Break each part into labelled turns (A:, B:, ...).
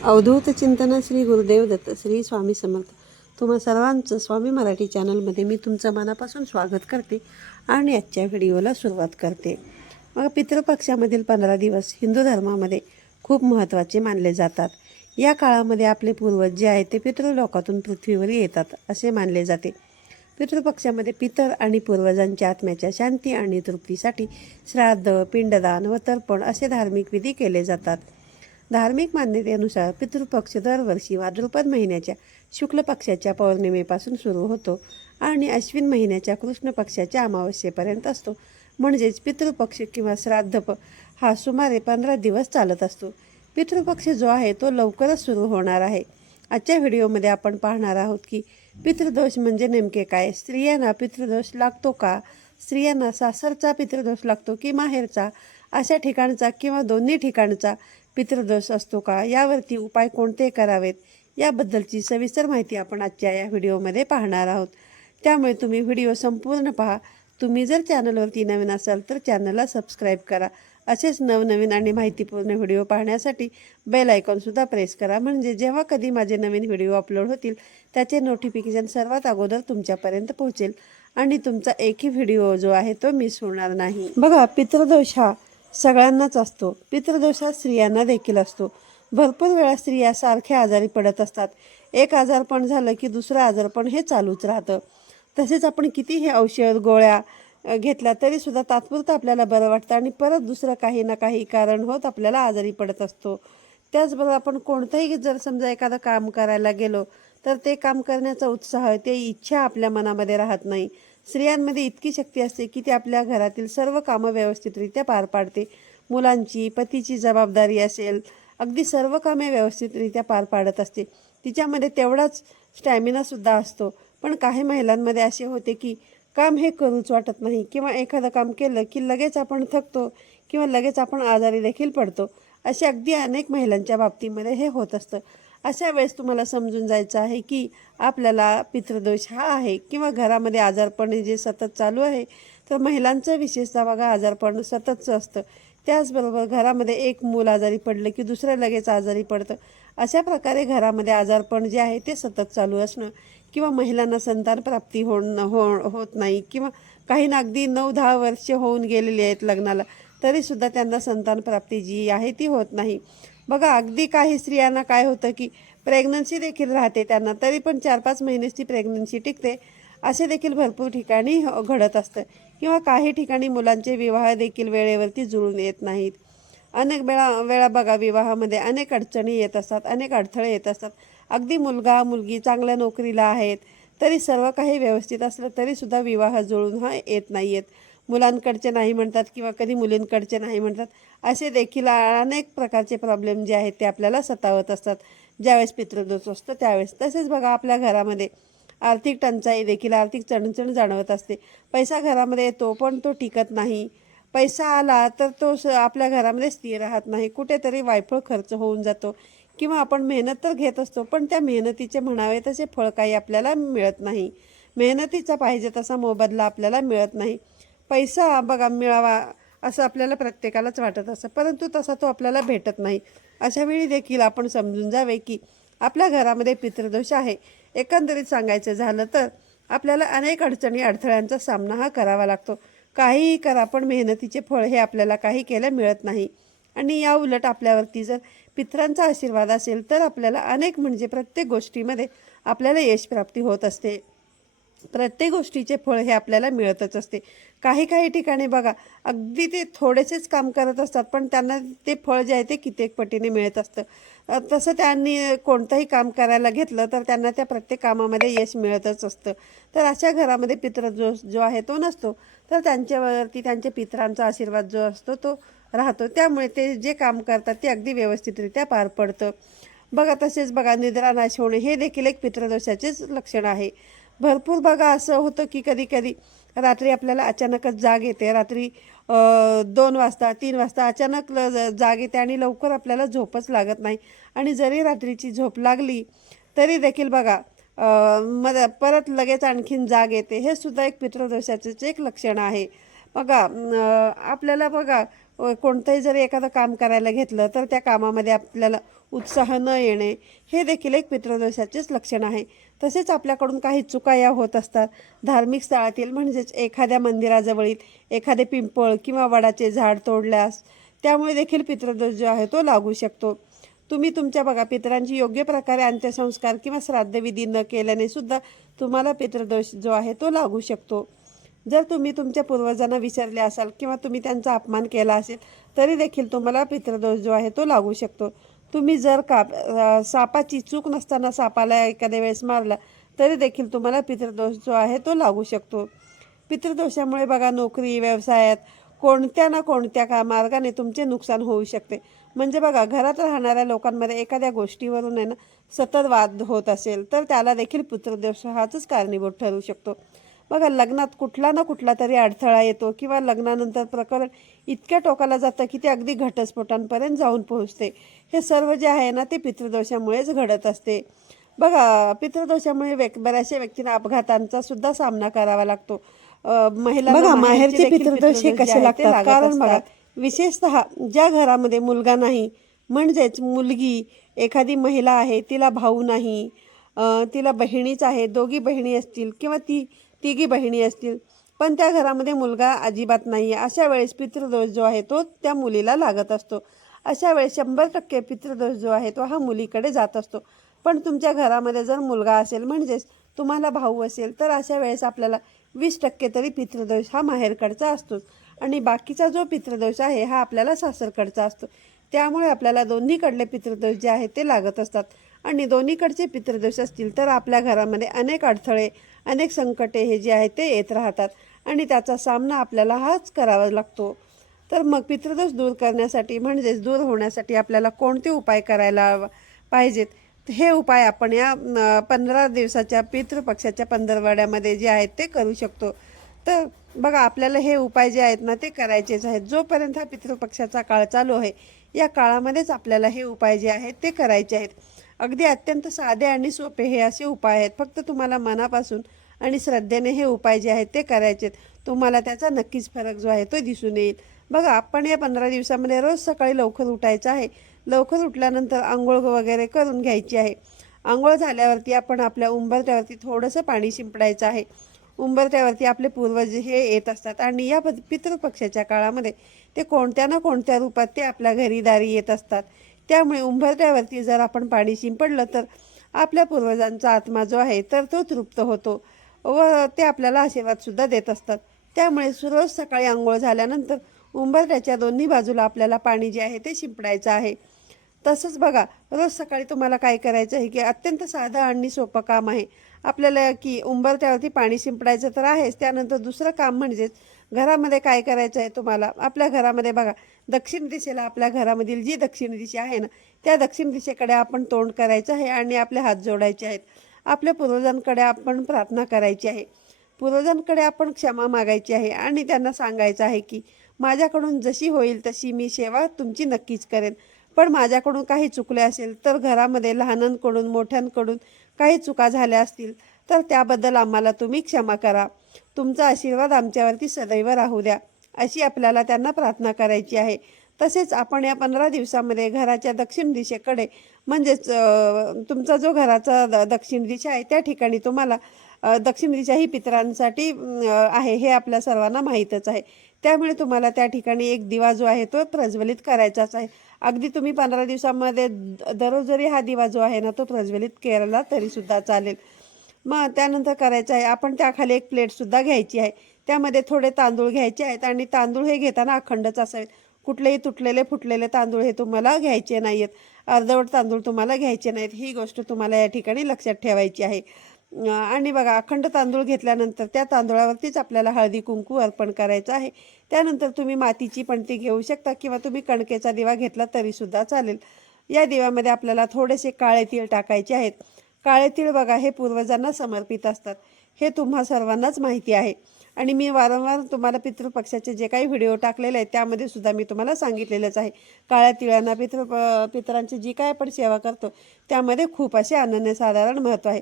A: अवधूत चिंतन श्री गुरुदेव दत्त श्री स्वामी समर्थ. तुम्हा सर्वांचं स्वामी मराठी चॅनलमध्ये मी तुमचं मनापासून स्वागत करते आणि आजच्या व्हिडिओला सुरुवात करते. मग पितृपक्षामधील पंधरा दिवस हिंदू धर्मामध्ये खूप महत्त्वाचे मानले जातात. या काळामध्ये आपले पूर्वज जे आहेत ते पितृलोकातून पृथ्वीवर येतात असे मानले जाते. पितृपक्षामध्ये पितर आणि पूर्वजांच्या आत्म्याच्या शांती आणि तृप्तीसाठी श्राद्ध पिंडदान व तर्पण असे धार्मिक विधी केले जातात. धार्मिक मान्यतेनुसार पितृपक्ष दरवर्षी भाद्रपद महिन्याच्या शुक्ल पक्षाच्या पौर्णिमेपासून सुरू होतो आणि अश्विन महिन्याच्या कृष्ण पक्षाच्या अमावस्येपर्यंत असतो. म्हणजेच पितृपक्ष किंवा श्राद्ध प हा सुमारे पंधरा दिवस चालत असतो. पितृपक्ष जो आहे तो लवकरच सुरू होणार आहे. आजच्या व्हिडिओमध्ये आपण पाहणार आहोत की पितृदोष म्हणजे नेमके काय? स्त्रियांना पितृदोष लागतो का? स्त्रियांना सासरचा पितृदोष लागतो की माहेरचा? अशा ठिकाणचा किंवा दोन्ही ठिकाणचा पितृदोष असतो का? यावरती उपाय कोणते करावेत? याबद्दलची सविस्तर माहिती आपण आजच्या या व्हिडिओमध्ये पाहणार आहोत. त्यामुळे तुम्ही व्हिडिओ संपूर्ण पहा. तुम्ही जर चॅनलवरती नवीन असाल तर चॅनलला सबस्क्राईब करा. असेच नवनवीन आणि माहितीपूर्ण व्हिडिओ पाहण्यासाठी बेल आयकॉनसुद्धा प्रेस करा. म्हणजे जेव्हा कधी माझे नवीन व्हिडिओ अपलोड होतील त्याचे नोटिफिकेशन सर्वात अगोदर तुमच्यापर्यंत पोहोचेल. आणि तुमचा एकही व्हिडिओ जो आहे तो मिस होणार नाही. बघा पितृदोष हा सगळ्यांनाच असतो. पितृदोषात स्त्रियांना देखील असतो. भरपूर वेळा स्त्रिया सारख्या आजारी पडत असतात. एक आजारपण झालं की दुसरं आजारपण हे चालूच राहतं. तसेच आपण कितीही औषध गोळ्या घेतल्या तरीसुद्धा तात्पुरतं आपल्याला बरं वाटतं आणि परत दुसरं काही ना काही कारण होत आपल्याला आजारी पडत असतो. त्याचबरोबर आपण कोणतंही जर समजा एखादं काम करायला गेलो तर ते काम करण्याचा उत्साह ते इच्छा आपल्या मनामध्ये राहत नाही. स्त्रियांमध्ये इतकी शक्ती असते की ती आपल्या घरातील सर्व कामं व्यवस्थितरित्या पार पाडते. मुलांची पतीची जबाबदारी असेल अगदी सर्व कामे व्यवस्थितरित्या पार पाडत असते. तिच्यामध्ये तेवढाच स्टॅमिनासुद्धा असतो. पण काही महिलांमध्ये असे होते की काम हे करूच वाटत नाही किंवा एखादं काम केलं की लगेच आपण थकतो किंवा लगेच आपण आजारी देखील पडतो. असे अगदी अनेक महिलांच्या बाबतीमध्ये हे होत असतं. अशा वेळेस तुम्हाला समजून जायचं आहे की आपल्याला पितृदोष हा आहे किंवा घरामध्ये आजारपण जे सतत चालू आहे तर महिलांचं विशेषतः बघा आजारपण सततचं असतं. त्याचबरोबर घरामध्ये एक मूल आजारी पडलं की दुसरं लगेच आजारी पडतं. अशा प्रकारे घरामध्ये आजारपण जे आहे ते सतत चालू असणं किंवा महिलांना संतान प्राप्ती होण हो होत नाही किंवा काहींना अगदी नऊ दहा वर्षे होऊन गेलेली आहेत लग्नाला तरीसुद्धा त्यांना संतान प्राप्ती जी आहे ती होत नाही. बघा अगदी काही स्त्रियांना काय होतं की प्रेग्नन्सी देखील राहते त्यांना तरी पण चार पाच महिनेच ती प्रेग्नन्सी टिकते. असे देखील भरपूर ठिकाणी घडत असतं. किंवा काही ठिकाणी मुलांचे विवाह देखील वेळेवरती जुळून येत नाहीत. अनेक वेळा वेळा बघा विवाहामध्ये अनेक अडचणी येत असतात अनेक अडथळे येत असतात. अगदी मुलगा मुलगी चांगल्या नोकरीला आहेत तरी सर्व काही व्यवस्थित असलं तरीसुद्धा विवाह जुळून हा येत नाही आहेत मुलांकडचे नाही म्हणतात किंवा कधी मुलींकडचे नाही म्हणतात असे देखील अनेक प्रकारचे प्रॉब्लेम जे आहेत ते आपल्याला सतावत असतात. ज्यावेळेस पितृदोष असतो त्यावेळेस. तसेच बघा आपल्या घरामध्ये आर्थिक टंचाई देखील आर्थिक चणचण जाणवत असते. पैसा घरामध्ये येतो पण तो टिकत नाही. पैसा आला तर तो स आपल्या घरामध्ये स्थिर राहत नाही. कुठेतरी वायफळ खर्च होऊन जातो. किंवा आपण मेहनत तर घेत असतो पण त्या मेहनतीचे म्हणावे तसे फळ काही आपल्याला मिळत नाही. मेहनतीचा पाहिजे तसा मोबदला आपल्याला मिळत नाही. पैसा बघा मिळावा असं आपल्याला प्रत्येकालाच वाटत असतं. परंतु तसा तो आपल्याला भेटत नाही. अशा वेळी देखील आपण समजून जावे की आपल्या घरामध्ये पितृदोष आहे. एकंदरीत सांगायचं झालं तर आपल्याला अनेक अडचणी अडथळ्यांचा सामना हा करावा लागतो. काहीही करा पण मेहनतीचे फळ हे आपल्याला काही केलं मिळत नाही. आणि या उलट आपल्यावरती जर पितरांचा आशीर्वाद असेल तर आपल्याला अनेक म्हणजे प्रत्येक गोष्टीमध्ये आपल्याला यश प्राप्ती होत असते. प्रत्येक गोष्टीचे फळ हे आपल्याला मिळतच असते. काही काही ठिकाणी बघा अगदी ते थोडेसेच काम करत असतात पण त्यांना ते फळ जे आहे ते कित्येक पटीने मिळत असतं. तसं त्यांनी कोणतंही काम करायला घेतलं तर त्यांना त्या प्रत्येक कामामध्ये यश मिळतच असतं. तर अशा घरामध्ये पित्र जो जो आहे तो नसतो. तर त्यांच्यावरती त्यांच्या पितरांचा आशीर्वाद जो असतो तो राहतो. त्यामुळे ते जे काम करतात ते अगदी व्यवस्थितरित्या पार पडतं. बघा तसेच बघा निद्रानाश होणे हे देखील एक पितृदोषाचेच लक्षण आहे. भरपूर बघा असं होतं की कधी कधी रात्री आपल्याला अचानकच जाग येते. रात्री दोन वाजता तीन वाजता अचानक ल जाग येते आणि लवकर आपल्याला झोपच लागत नाही. आणि जरी रात्रीची झोप लागली तरी देखील बघा मग परत लगेच आणखीन जाग येते. हे सुद्धा एक पितृदोषाचंच एक लक्षण आहे. बघा आपल्याला बघा कोणतंही जरी एखादं काम करायला घेतलं तर त्या कामामध्ये आपल्याला उत्साह न येणे हे देखील एक पितृदोषाचेच लक्षण आहे. तसेच आपल्याकडून काही चुका या होत असतात. धार्मिक स्थळातील म्हणजेच एखाद्या मंदिराजवळील एखादे पिंपळ किंवा वडाचे झाड तोडल्यास त्यामुळे देखील पितृदोष जो आहे तो लागू शकतो. तुम्ही तुमच्या बघा पितरांची योग्य प्रकारे अंत्यसंस्कार किंवा श्राद्धविधी न केल्याने सुद्धा तुम्हाला पितृदोष जो आहे तो लागू शकतो. जर तुम्ही तुमच्या पूर्वजांना विसरले असाल किंवा तुम्ही त्यांचा अपमान केला असेल तरी देखील तुम्हाला पितृदोष जो आहे तो लागू शकतो. तुम्ही जर का सापाची चूक नसताना सापाला एखाद्या वेळेस मारला तरी देखील तुम्हाला पितृदोष जो आहे तो लागू शकतो. पितृदोषामुळे बघा नोकरी व्यवसायात कोणत्या ना कोणत्या का मार्गाने तुमचे नुकसान होऊ शकते. म्हणजे बघा घरात राहणाऱ्या लोकांमध्ये एखाद्या गोष्टीवरून आहे ना सतत वाद होत असेल तर त्याला देखील पितृदोष हाच कारणीभूत ठरू शकतो. बघा लग्नात कुठला ना कुठला तरी अडथळा येतो किंवा लग्नानंतर प्रकरण इतक्या टोकाला जातं की ते अगदी घटस्फोटांपर्यंत जाऊन पोहोचते हे सर्व जे आहे ना ते पितृदोषामुळेच घडत असते बघा पितृदोषामुळे व्यक् बऱ्याचशा व्यक्तींना अपघातांचा सुद्धा सामना करावा लागतो अ, महिलांना
B: बघा,
A: माहेरचे
B: पितृदोष हे कसे लागतात?
A: लागत
B: कारण बघा.
A: विशेषतः ज्या घरामध्ये मुलगा नाही म्हणजेच मुलगी एखादी महिला आहे तिला भाऊ नाही तिला बहिणीच आहे दोघी बहिणी असतील किंवा ती तिघी बहिणी असतील. पण त्या घरामध्ये मुलगा अजिबात नाही आहे अशा वेळेस पितृदोष जो आहे तो त्या मुलीला लागत असतो. अशा वेळेस शंभर टक्के पितृदोष जो आहे तो हा मुलीकडे जात असतो. पण तुमच्या घरामध्ये जर मुलगा असेल म्हणजेच तुम्हाला भाऊ असेल तर अशा वेळेस आपल्याला वीस टक्के तरी पितृदोष हा माहेरकडचा असतोच. आणि बाकीचा जो पितृदोष आहे हा आपल्याला सासरकडचा असतो. त्यामुळे आपल्याला दोन्हीकडले पितृदोष जे आहेत ते लागत असतात. आणि दोन्हीकडचे पितृदोष असतील तर आपल्या घरामध्ये अनेक अडथळे अनेक संकटे हे जे आहेत ते येत राहतात आणि त्याचा सामना आपल्याला हाच करावा लागतो. तर मग पितृदोष दूर करण्यासाठी म्हणजेच दूर होण्यासाठी आपल्याला कोणते उपाय करायला पाहिजेत? हे उपाय आपण या पंधरा दिवसाच्या पितृपक्षाच्या पंधरवाड्यामध्ये जे आहेत ते करू शकतो. तर बघा आपल्याला हे उपाय जे आहेत ना ते करायचेच आहेत. जोपर्यंत हा पितृपक्षाचा काळ चालू आहे या काळामध्येच आपल्याला हे उपाय जे आहेत ते करायचे आहेत. अगदी अत्यंत साधे आणि सोपे हे असे उपाय आहेत. फक्त तुम्हाला मनापासून आणि श्रद्धेने हे उपाय जे आहेत ते करायचे आहेत तुम्हाला त्याचा नक्कीच फरक जो आहे तो दिसून येईल. बघा आपण या पंधरा दिवसामध्ये रोज सकाळी लवकर उठायचं आहे. लवकर उठल्यानंतर आंघोळ वगैरे करून घ्यायची आहे. आंघोळ झाल्यावरती आपण आपल्या उंबरट्यावरती थोडंसं पाणी शिंपडायचं आहे. उंबरट्यावरती आपले पूर्वज हे येत असतात आणि या पितृपक्षाच्या काळामध्ये ते कोणत्या ना कोणत्या रूपात ते आपल्या घरीदारी येत असतात. त्यामुळे उंबरट्यावरती जर आपण पाणी शिंपडलं तर आपल्या पूर्वजांचा आत्मा जो आहे तर तो तृप्त होतो व ते आपल्याला आशीर्वादसुद्धा देत असतात. त्यामुळे रोज सकाळी आंघोळ झाल्यानंतर उंबरट्याच्या दोन्ही बाजूला आपल्याला पाणी जे आहे ते शिंपडायचं आहे. तसंच बघा रोज सकाळी तुम्हाला काय करायचं आहे की अत्यंत साधं आणि सोपं काम आहे. आपल्याला की उंबरत्यावरती पाणी शिंपडायचं तर आहेच त्यानंतर दुसरं काम म्हणजेच घरामध्ये काय करायचं आहे तुम्हाला? आपल्या घरामध्ये बघा दक्षिण दिशेला आपल्या घरामधील जी दक्षिण दिशा आहे ना त्या दक्षिण दिशेकडे आपण तोंड करायचं आहे आणि आपले हात जोडायचे आहेत. आपल्या पूर्वजांकडे आपण प्रार्थना करायची आहे. पूर्वजांकडे आपण क्षमा मागायची आहे आणि त्यांना सांगायचं आहे की माझ्याकडून जशी होईल तशी मी सेवा तुमची नक्कीच करेन. पण माझ्याकडून काही चुकले असेल तर घरामध्ये लहानांकडून मोठ्यांकडून काही चुका झाल्या असतील तर त्याबद्दल आम्हाला तुम्ही क्षमा करा. तुमचा आशीर्वाद आमच्यावरती सदैव राहू द्या अशी आपल्याला त्यांना प्रार्थना करायची आहे. तसेच आपण या पंधरा दिवसामध्ये घराच्या दक्षिण दिशेकडे म्हणजेच तुमचा जो घराचा द दक्षिण दिशा आहे त्या ठिकाणी तुम्हाला दक्षिण दिशा ही पितरांसाठी आहे हे आपल्या सर्वांना माहीतच आहे. त्यामुळे तुम्हाला त्या ठिकाणी एक दिवा जो आहे तो प्रज्वलित करायचाच आहे. अगदी तुम्ही पंधरा दिवसामध्ये द- दररोज जरी हा दिवा जो आहे ना तो प्रज्वलित केला तरीसुद्धा चालेल. मग त्यानंतर करायचं आहे आपण त्याखाली एक प्लेटसुद्धा घ्यायची आहे. त्यामध्ये थोडे तांदूळ घ्यायचे आहेत आणि तांदूळ हे घेताना अखंडच असावेत कुठलेही तुटलेले फुटलेले तांदूळ हे तुम्हाला घ्यायचे नाही आहेत अर्धवट तांदूळ तुम्हाला घ्यायचे नाहीत. ही गोष्ट तुम्हाला या ठिकाणी लक्षात ठेवायची आहे. आणि बघा अखंड तांदूळ घेतल्यानंतर त्या तांदूळावरतीच आपल्याला हळदी कुंकू अर्पण करायचं आहे. त्यानंतर तुम्ही मातीची पणती घेऊ शकता किंवा तुम्ही कणकेचा दिवा घेतला तरीसुद्धा चालेल. या दिव्यामध्ये आपल्याला थोडेसे काळे तीळ टाकायचे आहेत. काळे तीळ बघा हे पूर्वजांना समर्पित असतात. हे तुम्हा सर्वांनाच माहिती आहे. आणि मी वारंवार तुम्हाला पितृपक्षाचे जे काही व्हिडिओ टाकलेले आहेत त्यामध्ये सुद्धा मी तुम्हाला सांगितलेलंच आहे. काळ्या तिळांना पितृ पितरांची जी काय आपण सेवा करतो त्यामध्ये खूप असे अनन्यसाधारण महत्त्व आहे.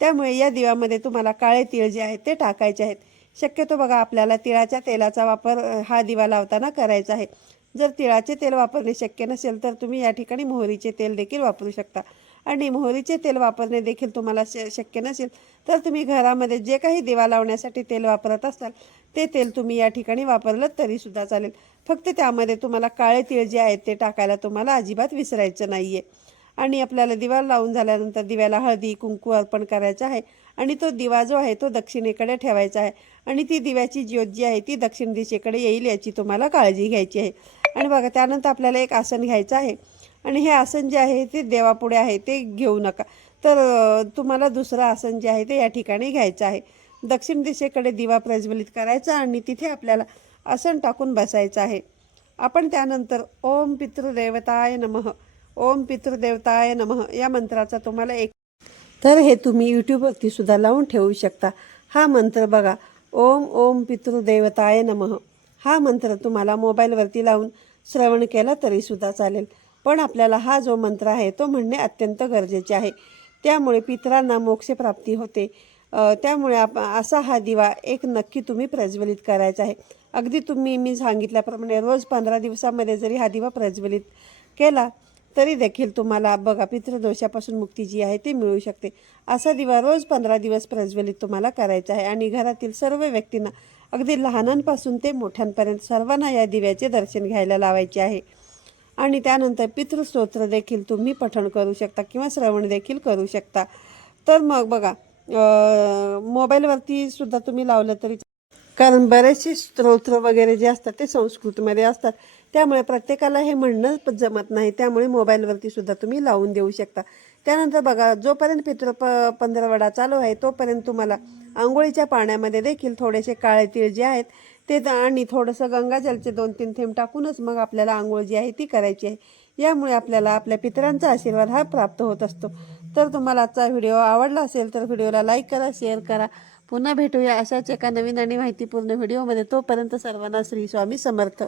A: त्यामुळे या दिव्यामध्ये तुम्हाला काळे तिळ जे आहेत ते टाकायचे आहेत. शक्यतो बघा आपल्याला तिळाच्या तेलाचा वापर हा दिवा लावताना करायचा आहे. जर तिळाचे तेल वापरणे शक्य नसेल तर तुम्ही या ठिकाणी मोहरीचे तेल देखील वापरू शकता. आणि मोहरीचे तेल वापरणे देखील तुम्हाला श शक्य नसेल तर तुम्ही घरामध्ये जे काही दिवा लावण्यासाठी तेल वापरत असाल ते तेल तुम्ही या ठिकाणी वापरलं तरीसुद्धा चालेल. फक्त त्यामध्ये तुम्हाला काळे तिळ जे आहेत ते टाकायला तुम्हाला अजिबात विसरायचं नाही आहे आणि आपल्याला दिवा लावून झाल्यानंतर दिव्याला हळदी कुंकू अर्पण करायचं आहे. आणि तो दिवा जो आहे तो दक्षिणेकडे ठेवायचा आहे. आणि ती दिव्याची ज्योत जी आहे ती दक्षिण दिशेकडे येईल याची तुम्हाला काळजी घ्यायची आहे. आणि बघा त्यानंतर आपल्याला एक आसन घ्यायचं आहे. आणि हे आसन जे आहे ते देवापुढे आहे ते घेऊ नका. तर तुम्हाला दुसरं आसन जे आहे ते या ठिकाणी घ्यायचं आहे. दक्षिण दिशेकडे दिवा प्रज्वलित करायचा आणि तिथे आपल्याला आसन टाकून बसायचं आहे. आपण त्यानंतर ओम पितृदेवताय नमः. ओम पितृदेवताय नमः. या मंत्राचा तुम्हाला एक तर हे तुम्ही यूट्यूबवरती सुद्धा लावून ठेवू शकता. हा मंत्र बघा. ओम ओम पितृदेवताय नमः. हा मंत्र तुम्हाला मोबाईलवरती लावून श्रवण केला तरीसुद्धा चालेल. पण आपल्याला हा जो मंत्र आहे तो म्हणणे अत्यंत गरजेचे आहे. त्यामुळे पितरांना मोक्षप्राप्ती होते. त्यामुळे आप असा हा दिवा एक नक्की तुम्ही प्रज्वलित करायचा आहे. अगदी तुम्ही मी सांगितल्याप्रमाणे रोज पंधरा दिवसामध्ये जरी हा दिवा प्रज्वलित केला तरी देखील तुम्हाला बघा पितृदोषापासून मुक्ती जी आहे ती मिळू शकते. असा दिवा रोज पंधरा दिवस प्रज्वलित तुम्हाला करायचा आहे आणि घरातील सर्व व्यक्तींना अगदी लहानांपासून ते मोठ्यांपर्यंत सर्वांना या दिव्याचे दर्शन घ्यायला लावायचे आहे. आणि त्यानंतर पितृस्तोत्र देखील तुम्ही पठण करू शकता किंवा श्रवण देखील करू शकता. तर मग बघा मोबाईलवरती सुद्धा तुम्ही लावलं तरी कारण बरेचसे स्तोत्र वगैरे जे असतात ते संस्कृतमध्ये असतात. त्यामुळे प्रत्येकाला हे म्हणणं जमत नाही. त्यामुळे मोबाईलवरती सुद्धा तुम्ही लावून देऊ शकता. त्यानंतर बघा जोपर्यंत पितृ प पंधरवडा चालू आहे तोपर्यंत तुम्हाला आंघोळीच्या पाण्यामध्ये देखील थोडेसे काळे तीळ जे आहेत ते द- आणि थोडंसं गंगाजलचे दोन तीन थेंब टाकूनच मग आपल्याला आंघोळ जी आहे ती करायची आहे. यामुळे आपल्याला आपल्या पितरांचा आशीर्वाद हा प्राप्त होत असतो. तर तुम्हाला आजचा व्हिडिओ आवडला असेल तर व्हिडिओला लाईक करा शेअर करा. पुन्हा भेटूया अशाच एका नवीन आणि माहितीपूर्ण व्हिडिओमध्ये. तोपर्यंत सर्वांना श्री स्वामी समर्थ.